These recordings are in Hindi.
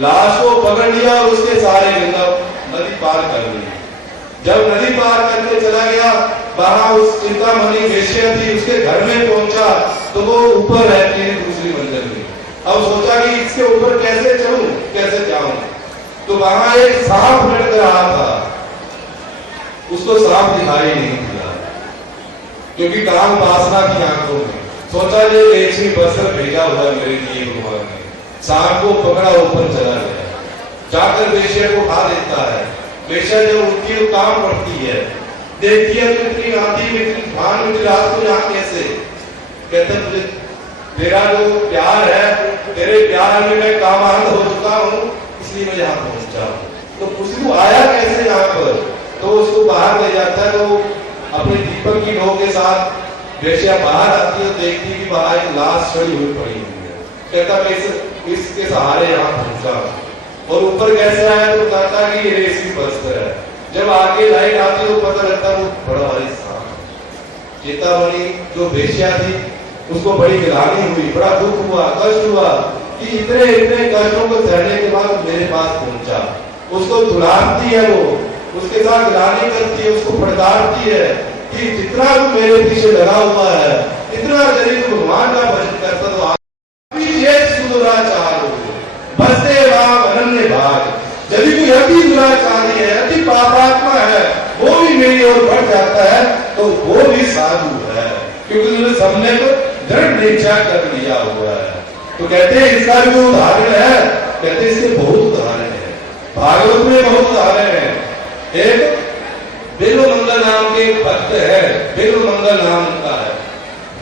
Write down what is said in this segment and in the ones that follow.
लाश को पकड़ लिया और उसके सहारे नदी पार कर ली। जब नदी पार करके चला गया, वहां उस चिंतामणि वेश्या थी, उसके घर में पहुंचा तो वो ऊपर रहती है दूसरी मंजिल में। अब सोचा कि इसके ऊपर कैसे चढ़ूं, कैसे जाऊं, तो वहां एक सांप लटक रहा था। उसको सांप दिखाई नहीं दिया क्योंकि काम वासना की आंखों में। सोचा ये लेछी बसर भेजा हुआ मेरे लिए भगवान ने। सांप को पकड़ा, ऊपर चला गया, जाकर वेश्या को खा देता है। वेश्या जब उठती है काम पड़ती है, देखती है तो इतनी आंधी में, इतनी तूफान में, रात को यहाँ कैसे। कहते तुझे तेरा जो प्यार है, तेरे प्यार में मैं कामांध हो चुका हूँ, इसलिए मैं यहाँ पहुंचा हूँ। तो पूछू आया कैसे यहाँ पर, तो उसको बाहर ले जाता है। तो अपने दीपक की नोक के साथ वेश्या बाहर आती है, देखती है कि बाहर एक लाश चढ़ी हुई पड़ी हुई है। कहता मैं इसके सहारे यहाँ पहुंचा। और ऊपर कैसे आया, तो कहता कि ये रेसी बस्तर है। जब आगे लाइट आती तो पता लगता वो बड़ा भारी सांप। चिंतामणि जो वेश्या थी उसको बड़ी गिलानी हुई, बड़ा दुख हुआ, कष्ट हुआ कि इतने इतने कष्टों को सहने के बाद मेरे पास पहुंचा। उसको दुलारती है, वो उसके साथ गिलानी करती है, उसको फटकारती है कि जितना तू मेरे पीछे लगा हुआ है, इतना यदि तू भगवान का भजन करता तो दुराचार भजते राम अनन्य भाग। यदि तू अति दुराचारी है, अति पापात्मा है, वो भी मेरी ओर बढ़ जाता है तो वो भी साधु है, क्योंकि उसने सामने को दृढ़ निश्चय कर लिया हुआ है। तो कहते हैं इसका जो उदाहरण है, कहते इसके बहुत उदाहरण है, भागवत में बहुत उदाहरण है। एक बिल्वमंगल नाम के भक्त है, बिल्वमंगल नाम उनका है।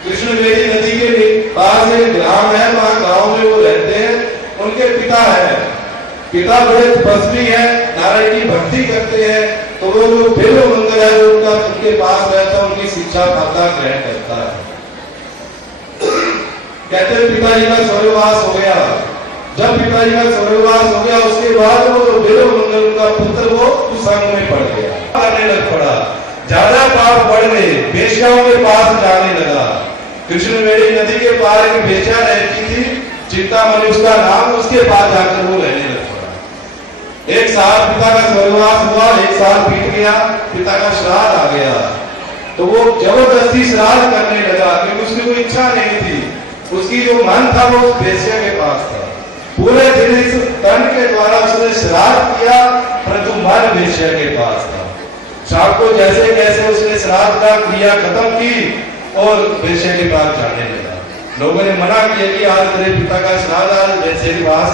कृष्णवेदी नदी के पास एक ग्राम है, वहां गांव में वो रहते हैं। उनके पिता है, पिता बड़े तपस्वी है, नारायण की भक्ति करते हैं। तो वो जो बिल्वमंगल है उनका उनके पास रहता, उनकी शिक्षा खाता ग्रहण करता है। कहते हैं पिताजी का स्वर्गवास हो गया। जब पिताजी का स्वर्गवास हो गया उसके बाद वो जो बिल्वमंगल का पुत्र वो कुसंग में पड़ गया, आने लग पड़ा, ज्यादा पाप बढ़ गए, वेश्याओं के पास जाने लगा। कृष्णवेदी नदी के पार एक वेश्या रहती थी, चिंतामणि उसका नाम, उसके पास जाकर वो रहने लग पड़ा। एक साल पिता का स्वर्गवास हुआ, एक साल बीत गया, पिता का श्राद्ध आ गया। तो वो जबरदस्ती श्राद्ध करने लगा क्योंकि उसकी कोई इच्छा नहीं थी। उसकी जो मन था वो वेश्या के पास था। पूरे दिन इस तन के द्वारा उसने श्राद्ध किया, परंतु मन वेश्या के पास था। शाम को जैसे कैसे उसने श्राद्ध का क्रिया खत्म की और वेश्या के पास जाने लगा। लोगों ने मना किया कि आज तेरे पिता का श्राद्ध, आज वेश्या के पास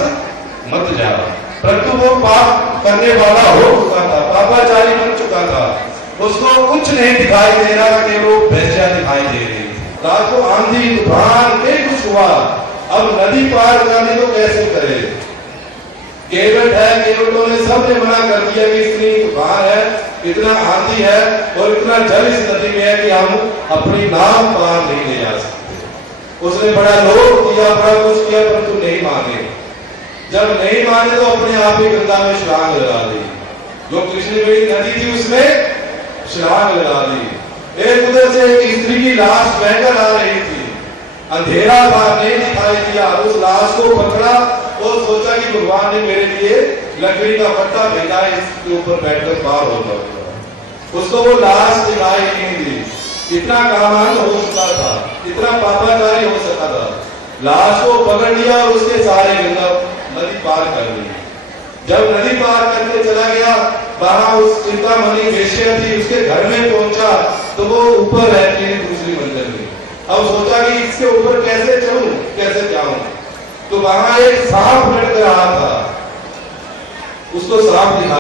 मत जा। परंतु वो पाप करने वाला हो चुका था, पापाचारी बन चुका था, उसको कुछ नहीं दिखाई दे रहा कि वो वेश्या दिखाई दे रही। रात को आंधी तूफान में कुछ हुआ, अब नदी पार करने को कैसे करे। केवट है, केवटों ने सबने मना कर दिया कि इतनी तूफान है, इतना आंधी है और इतना जल इस नदी में है कि हम अपनी नाव पार नहीं ले जा सकते। उसने बड़ा लोभ किया, बड़ा कुछ किया, परंतु नहीं माने। जब नहीं माने तो अपने आप ही गंगा में छलांग लगा दी। जो कृष्णवेदी नदी थी उसमें छलांग लगा दी। एक उधर से एक स्त्री की लाश बहकर आ रही थी, अंधेरा था, नहीं दिखाई दिया। उस लाश को पकड़ा और सोचा कि भगवान ने मेरे लिए लकड़ी का पट्टा भेजा है, इसके ऊपर बैठकर पार होगा। उसको वो लाश दिखाई नहीं दी। इतना कामांध हो चुका था, इतना पापाचारी हो सका था। लाश को पकड़ लिया और उसके सहारे नदी पार कर ली। जब नदी पार करके चला गया, वहां उस चिंतामणि वेश्या थी, उसके घर में पहुंचा तो वो ऊपर रहती है दूसरी मंजिल में। अब सोचा कि इसके ऊपर कैसे चढ़ूं, कैसे जाऊं, तो वहां एक सांप लटक रहा था। उसको सांप दिखा